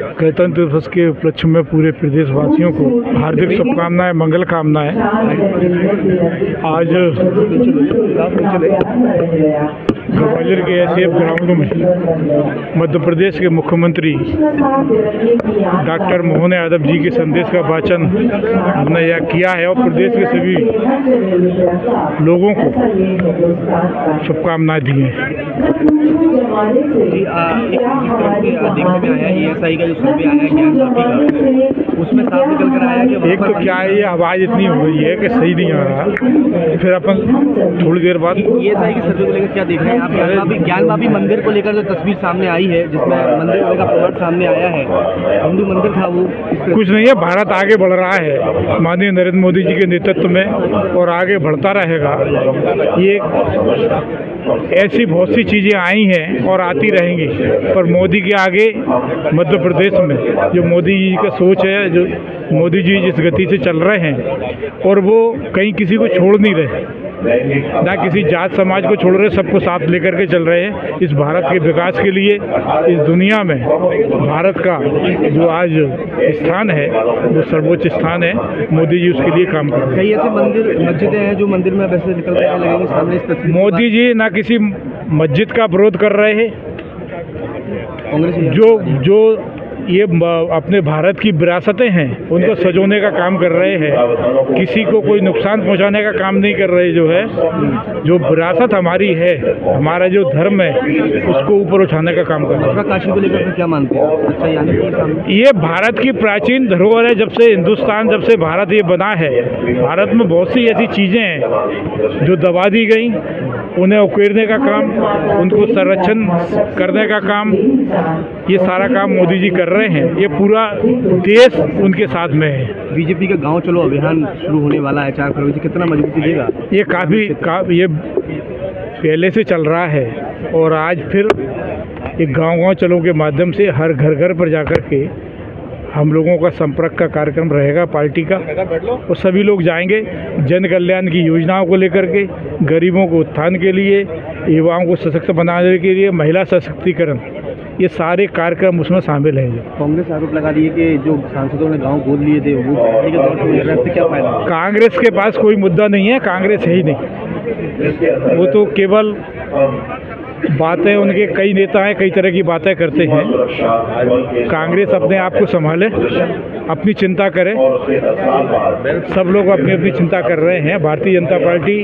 गणतंत्र दिवस के उपलक्ष्य में पूरे प्रदेशवासियों को हार्दिक शुभकामनाएं, मंगल कामनाएं। आज ग्वालियर के एसएएफ ग्राउंड में मध्य प्रदेश के मुख्यमंत्री डॉक्टर मोहन यादव जी के संदेश का वाचन हमने यह किया है और प्रदेश के सभी लोगों को शुभकामनाएं दी हैं। ESI का जो सर्वे आया ज्ञान वापी का, उसमें साफ निकल कर आया कि एक तो क्या है, ये आवाज़ इतनी हो रही है कि सही नहीं आ रहा, फिर अपन थोड़ी देर बाद ESI के सर्वे को लेकर क्या देख रहे हैं आप? ज्ञान वापी मंदिर को लेकर जो तस्वीर सामने आई है, जिसमें मंदिर का प्लॉट सामने आया है, हिंदू मंदिर था वो, कुछ नहीं है। भारत आगे बढ़ रहा है माननीय नरेंद्र मोदी जी के नेतृत्व में और आगे बढ़ता रहेगा। ये ऐसी बहुत सी चीज़ें आई हैं और आती रहेंगी, पर मोदी के आगे मध्य प्रदेश में जो मोदी जी का सोच है, जो मोदी जी जिस गति से चल रहे हैं और वो कहीं किसी को छोड़ नहीं रहे, ना किसी जात समाज को छोड़ रहे, सबको साथ लेकर के चल रहे हैं। इस भारत के विकास के लिए इस दुनिया में भारत का जो आज स्थान है वो सर्वोच्च स्थान है, मोदी जी उसके लिए काम कर रहे हैं। कई ऐसे मंदिर मस्जिदें हैं जो मंदिर में वैसे निकल कर लगेंगे सामने इस तस्वीर। मोदी जी ना किसी मस्जिद का विरोध कर रहे हैं, जो ये अपने भारत की विरासतें हैं उनको सजोने का काम कर रहे हैं, किसी को कोई नुकसान पहुंचाने का काम नहीं कर रहे। जो है, जो विरासत हमारी है, हमारा जो धर्म है, उसको ऊपर उठाने का काम कर रहे हैं। काशी को लेकर क्या मानते हैं? अच्छा, यानी ये भारत की प्राचीन धरोहर है। जब से हिंदुस्तान, जब से भारत ये बना है, भारत में बहुत सी ऐसी चीज़ें हैं जो दबा दी गई, उन्हें उकेरने का काम, उनको संरक्षण करने का काम, ये सारा काम मोदी जी कर रहे हैं। ये पूरा देश उनके साथ में है। बीजेपी का गांव चलो अभियान शुरू होने वाला है 4 फरवरी से, कितना मजबूती देगा? ये काफ़ी ये पहले से चल रहा है और आज फिर एक गांव-गांव चलो के माध्यम से हर घर पर जाकर के हम लोगों का संपर्क का कार्यक्रम रहेगा पार्टी का, और सभी लोग जाएंगे जन कल्याण की योजनाओं को लेकर के, गरीबों को उत्थान के लिए, युवाओं को सशक्त बनाने के लिए, महिला सशक्तिकरण, ये सारे कार्यक्रम उसमें शामिल हैं। कांग्रेस आरोप लगा रही है कि जो सांसदों ने गांव गोद लिए थे वो पार्टी के दौर से, इससे क्या फायदा? कांग्रेस के पास कोई मुद्दा नहीं है, कांग्रेस है ही नहीं। वो तो केवल बातें, उनके कई नेता हैं, कई तरह की बातें करते हैं। कांग्रेस अपने आप को संभाले, अपनी चिंता करे। सब लोग अपनी अपनी चिंता कर रहे हैं। भारतीय जनता पार्टी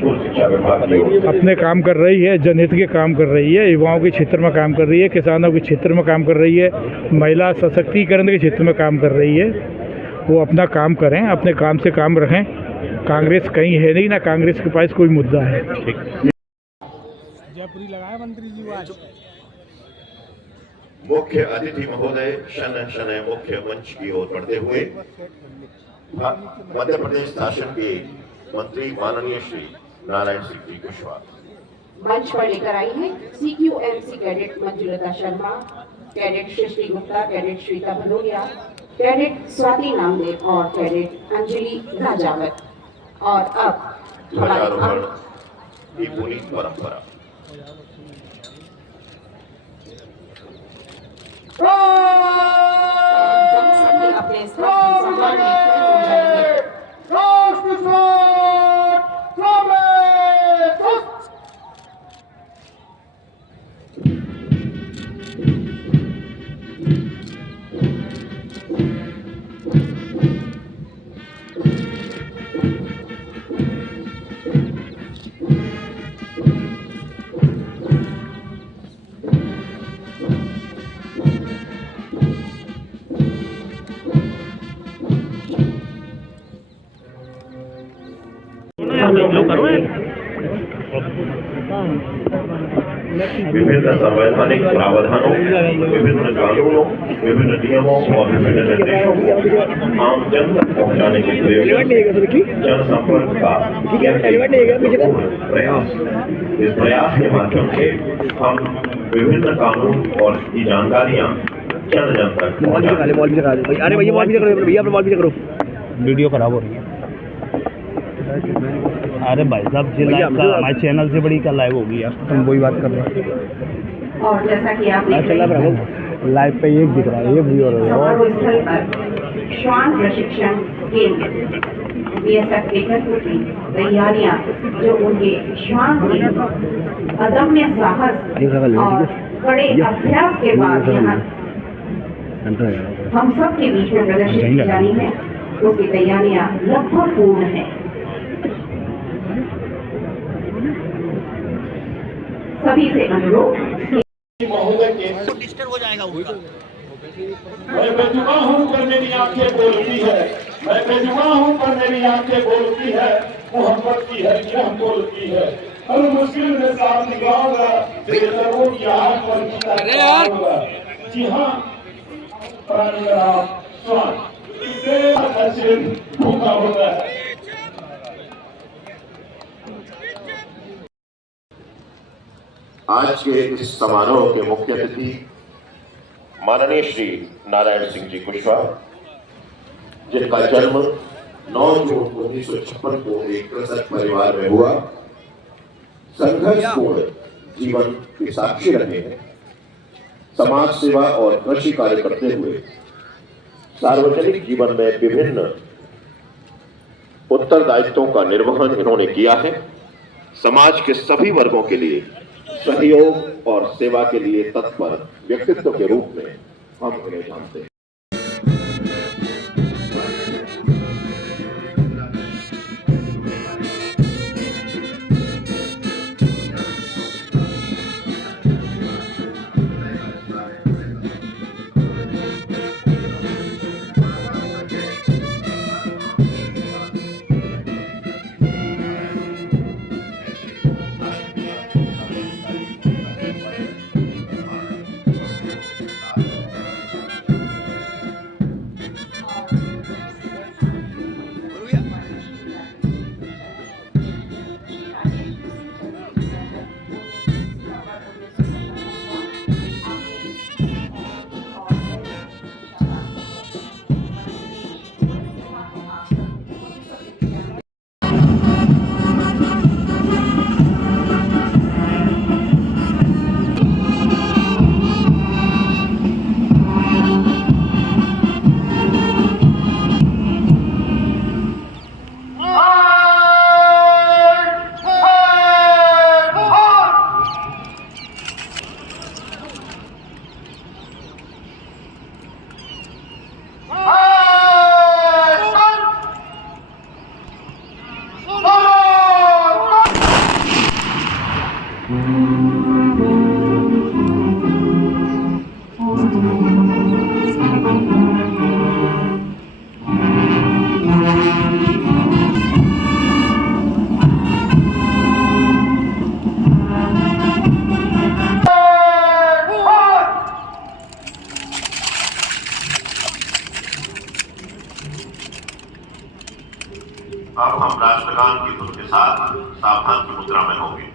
अपने काम कर रही है, जनहित के काम कर रही है, युवाओं के क्षेत्र में काम कर रही है, किसानों के क्षेत्र में काम कर रही है, महिला सशक्तिकरण के क्षेत्र में काम कर रही है। वो अपना काम करें, अपने काम से काम रखें। कांग्रेस कहीं है नहीं, ना कांग्रेस के पास कोई मुद्दा है। जयपुरी लगाए मंत्री जी आज। मुख्य अतिथि महोदय शनैः शनैः मुख्य मंच की ओर बढ़ते हुए मध्य प्रदेश शासन के मंत्री माननीय श्री नारायण सिंह जी कुशवाहा मंच पर लेकर आई है CQMC cadet Manjulata Sharma, cadet Srishti Gupta, cadet Shweta Bhadauria, cadet Swati Namdev और कैडेट अंजलि राजावत। और अब ध्वजारोहण की पूरी परंपरा। अपने सम्मान में खड़े हो जाएंगे। विभिन्न संवैधानिक प्रावधानों, विभिन्न कानूनों, विभिन्न नियमों और विभिन्न निर्देशों को आम जन तक पहुँचाने के प्रयोग जनसंपर्क का प्रयास। इस प्रयास के माध्यम से हम विभिन्न कानून और की जानकारियाँ जन जन तक वीडियो खराब हो रही है। अरे भाई साहब, हमारे चैनल से बड़ी का लाइव होगी यार, हम वही बात कर रहे हैं। और जैसा कि आपने लाइव पे एक दिख रहा है, एक व्यूअर है समारोह स्थल पर श्वान प्रशिक्षण केंद्र बीएसएफ एकत्र की तैयारियां जो उनके श्वान के अदम्य साहस और कड़े अभ्यास के बाद यहाँ हम सब के बीच में प्रदर्शित की जानी है, उसकी तैयारियां लगभग पूर्ण है। सभी से अनुरोध डिस्टर्ब हो जाएगा उनका। मैं बेजुबा हूँ पर मेरी आंखें बोलती है, मैं बेजुबा हूँ पर मेरी आंखें बोलती है, मोहब्बत की है क्या बोलती है, हर मुश्किल में साथ निभाऊंगा, तेरे लोगों की आग पर निभाऊंगा। जी हाँ, प्राणराम स्वान तेरा सिर भूखा होता है। आज के इस समारोह के मुख्य अतिथि माननीय श्री नारायण सिंह जी कुशवाहा, जिनका जन्म 9 जून 1956 को एक कृषक परिवार में हुआ, संघर्षपूर्ण जीवन के साक्षी रहे हैं। समाज सेवा और कृषि कार्य करते हुए सार्वजनिक जीवन में विभिन्न उत्तरदायित्वों का निर्वहन इन्होंने किया है। समाज के सभी वर्गों के लिए सहयोग और सेवा के लिए तत्पर व्यक्तित्व के रूप में हम उन्हें जानते हैं। अब हम राष्ट्रगान की धुन के साथ सावधान की मुद्रा में होंगे।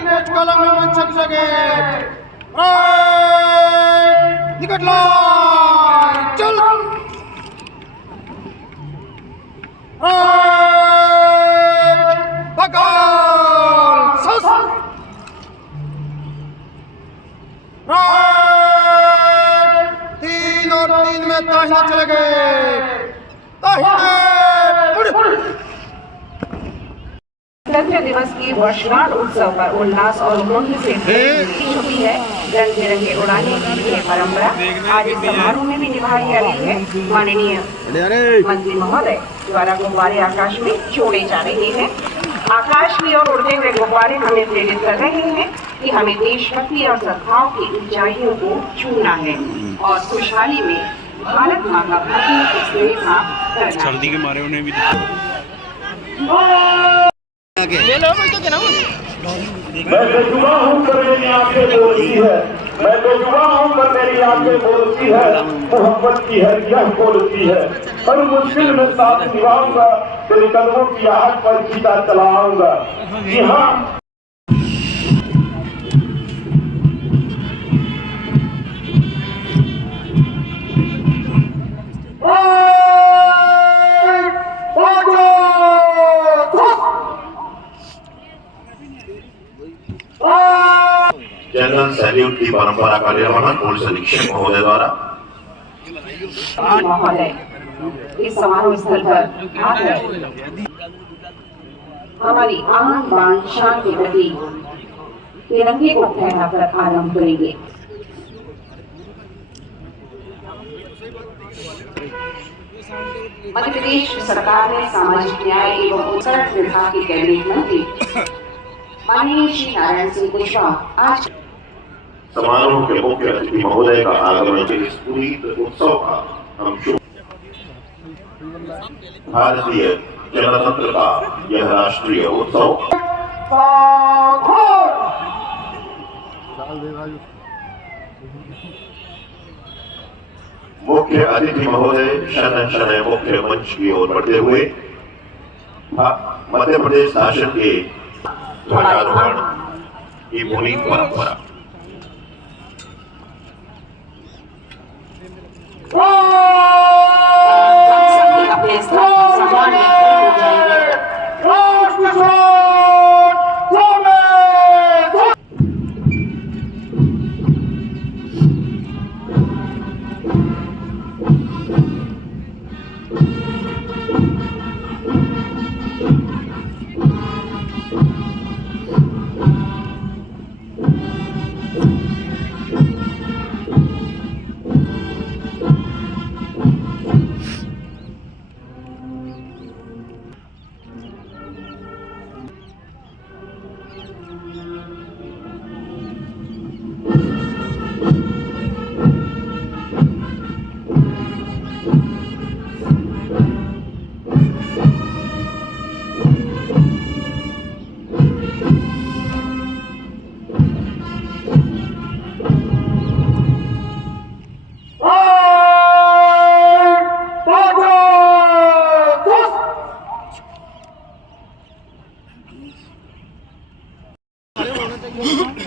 कुछ कलम में मंचक जगे निकट चल तीन और तीन में दाहिने चले गए गणतंत्र दिवस की वर्षगांठ उत्सव पर उल्लास और उमंग से छुपी है रंग बिरंगे उड़ाने की ये परंपरा आज इस समारोह में भी निभाई जा रही है। माननीय मंत्री महोदय द्वारा गुब्बारे आकाश में छोड़े जा रहे हैं। आकाश की ओर उड़ते हुए गुब्बारे हमें प्रेरित कर रहे हैं कि हमें देशभक्ति और सद्भाव की ऊंचाइयों को छूना है और खुशहाली में भारत माँ का भक्ति स्नेह का करना। सर्दी के मारे उन्हें भी मैं बेजुबा हूँ पर मेरी आंखें बोलती है, मैं बेजुबा हूँ पर मेरी आंखें बोलती है, मोहब्बत की है यह बोलती है। हर मुश्किल में साथ निभाऊंगा, तेरे कदमों की आहट पर जीता चला आऊंगा। जी हाँ, जनरल सैल्यूट की परंपरा का निर्वहन पुलिस अधीक्षक महोदय द्वारा। महोदय इस समारोह स्थल पर आकर हमारी आन बान शान के प्रति तिरंगे को फहराकर आरंभ करेंगे। मध्य प्रदेश सरकार ने सामाजिक न्याय एवं उत्कर्ष विभाग के कैबिनेट मंत्री माननीय श्री नारायण सिंह कुशवाहा आज समारोह के मुख्य अतिथि महोदय का आगमन के इस पुनीत उत्सव का हम भारतीय जनतंत्र का यह राष्ट्रीय उत्सव मुख्य अतिथि महोदय शरण शरण मुख्य मंच की ओर बढ़ते हुए मध्य प्रदेश शासन के ध्वजारोहण की पुनीत परंपरा। अपने स्थान पर सम्मान में खड़े हो जाएंगे।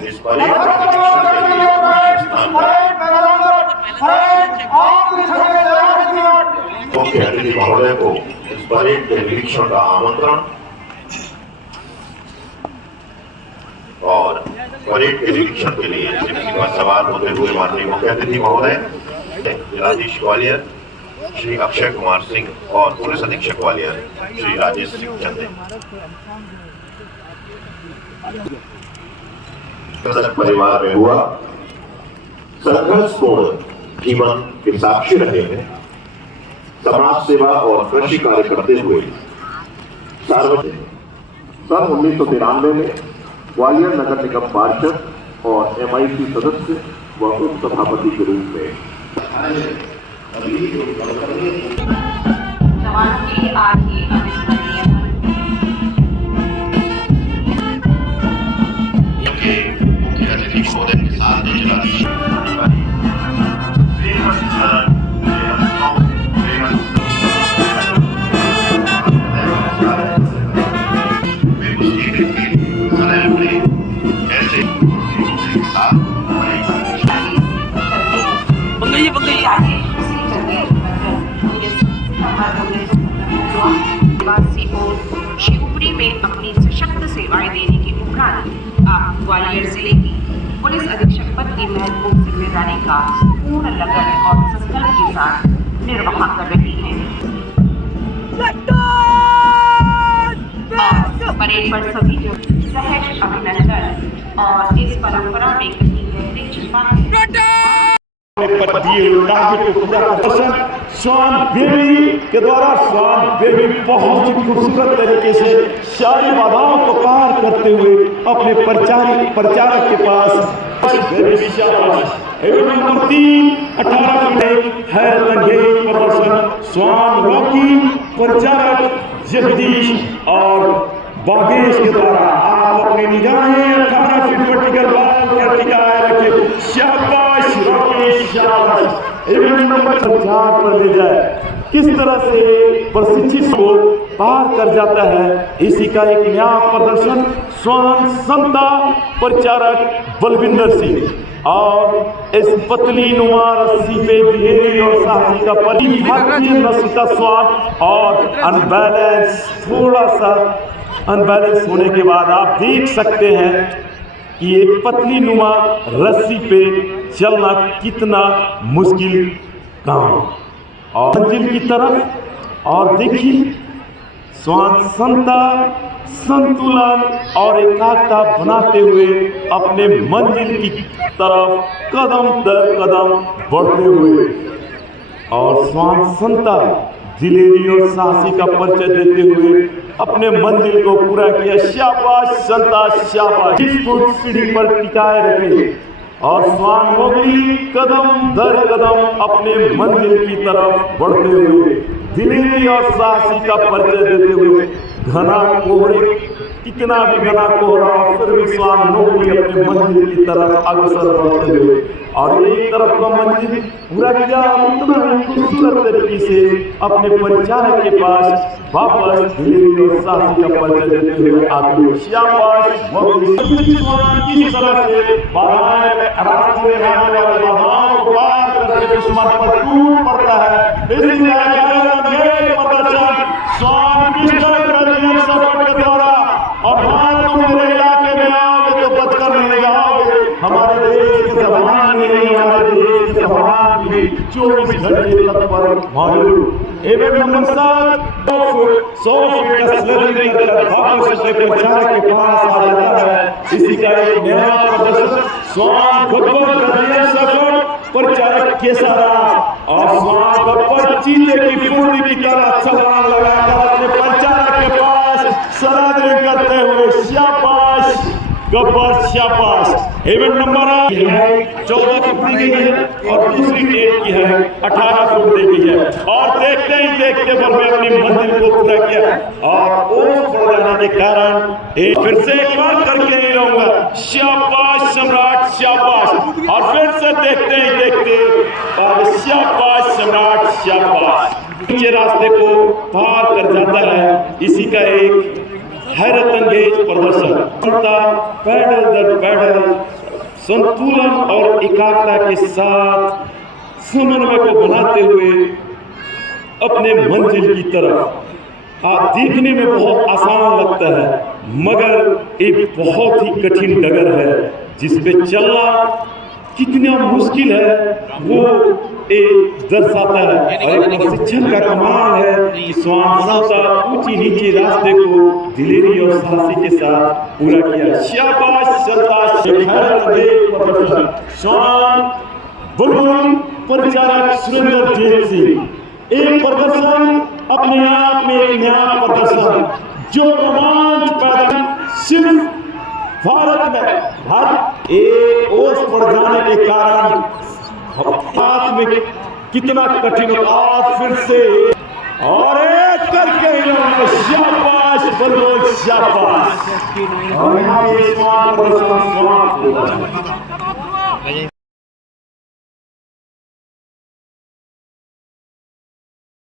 इस परेड प्रशिक्षण के लिए स्थान पर मुख्य अतिथि महोदय को इस परेड के निरीक्षण का आमंत्रण और परेड के निरीक्षण के लिए जिप्सी पर सवार होते हुए माननीय मुख्य अतिथि महोदय जिलाधीश ग्वालियर श्री अक्षय कुमार सिंह और पुलिस अधीक्षक ग्वालियर श्री राजेश सिंह चंदे परिवार में हुआ संघर्षपूर्ण जीवन के साक्षी रहे हैं। समाज सेवा और कृषि कार्य करते हुए सार्वजनिक सन 1993 में ग्वालियर नगर निगम पार्षद और MIC सदस्य व उप सभापति के रूप में शिवपुरी में अपनी सशक्त सेवाएं देने के उपरांत आप ग्वालियर जिले की पुलिस अधीक्षक पद की महत्वपूर्ण जिम्मेदारी का पूर्ण लगन और संकल्प के साथ निर्वहन कर रही हैं। परेड पर सभी जो सहर्ष अभिनंदन और इस परंपरा में कहीं गहरे जज्बा पर दिए हुए टारगेट को पूरा प्रदर्शन स्वान बेबी के द्वारा स्वान बेबी बहुत ही खूबसूरत तरीके से सारी बाधाओं को पार करते हुए अपने प्रचारक के पास नंबर 3 18 फीट हैरतअंगेज प्रदर्शन स्वान रॉकी प्रचारक जगदीश और बागेश के द्वारा आप अपनी निगाहें 18 फीट वर्टिकल बाल पर टिकाए रखे। शाबाश रॉकी शाबाश। इवेंट नंबर 4 पर ले जाए किस तरह से प्रशिक्षित को पार कर जाता है इसी का एक नया प्रदर्शन स्वान संता प्रचारक बलविंदर सिंह और इस पतली नुमा रस्सी पे दिलेरी और साहसी का नसीता स्वान और अनबैलेंस थोड़ा सा अनबैलेंस होने के बाद आप देख सकते हैं कि ये पतली नुमा रस्सी पे चलना कितना मुश्किल काम और मंजिल की तरफ। और देखिए स्वान संता संतुलन और एकाग्रता बनाते हुए अपने मंजिल की तरफ कदम दर कदम बढ़ते हुए और स्वान संता दिलेरी और साहसी का परिचय देते हुए अपने मंजिल को पूरा किया। शाबाश संता शाबाश। इस सीढ़ी पर टिकाए रखे और स्वान मोगली कदम दर कदम अपने मंजिल की तरफ बढ़ते हुए दिलेरी और साहसी का परिचय देते हुए घना कोहरे कितना भी घना कोहरा फिर भी स्वान मोगली अपने मंजिल की तरफ अग्रसर बढ़ते हुए और एक तरफ का मंजिल पूरा किया इतना खूबसूरत तरीके से अपने परिचारक के पास वापस दिलेरी और साहसी का परिचय देते हुए आते हुए। शाबाश मोगली किस तरह से बाधाएं रास्ते में आने वाली बाधाओं को पार करके दुश्मन पर टूट पड़ता है। इसलिए प्रदर्शन स्वान सफर के द्वारा और हाँ तुम मेरे इलाके में आओगे तो बचकर नहीं जाओगे। हमारे देश के जवान नहीं हमारे देश के जवान भी 24 घंटे तक पर मौजूद। इवेंट नंबर 7 100 फीट का स्लेजिंग कर वापस अपने प्रचारक के पास आ जाता है। इसी का एक नया प्रदर्शन स्वान गब्बर सफर प्रचारक केसारा और स्वान गब्बर चीते की फुर्ती की तरह छलांग लगाकर अपने प्रचारक के पास सरादरी करते हुए। शाबाश गब्बर शाबाश। इवेंट नंबर 14 फुट दी गई है और दूसरी डेट की है 18 फुट दी गई है और देखते ही देखते पर मैं अपनी मंजिल को पूरा किया और ओस बढ़ जाने के कारण फिर से एक बार करके नहीं रहूंगा। शाबाश सम्राट शाबाश। और फिर से देखते ही देखते शाबाश सम्राट शाबाश। नीचे रास्ते को पार कर जाता है। इसी का एक हैरतअंगेज प्रदर्शन पैडल दर पैडल संतुलन और एकाग्रता के साथ समन्वय को बनाते हुए अपने मंजिल की तरफ। आप देखने में बहुत आसान लगता है मगर एक बहुत ही कठिन डगर है जिस पे चलना कितना मुश्किल है वो दर्शाता है। और एक प्रशिक्षण का कमाल है कि स्वान संता ऊंची नीचे रास्ते को दिलेरी और साहसी के साथ पूरा किया। शाबाश संता स्वान बुलबुल परिचारक सुरेंद्र जेल सिंह। एक प्रदर्शन अपने आप में एक नया प्रदर्शन जो रोमांच पैदा सिर्फ भारत में हर एक ओस पड़ जाने के कारण हाथ में कितना कठिन और फिर से और एक करके शाबाश बलबल शाबाश।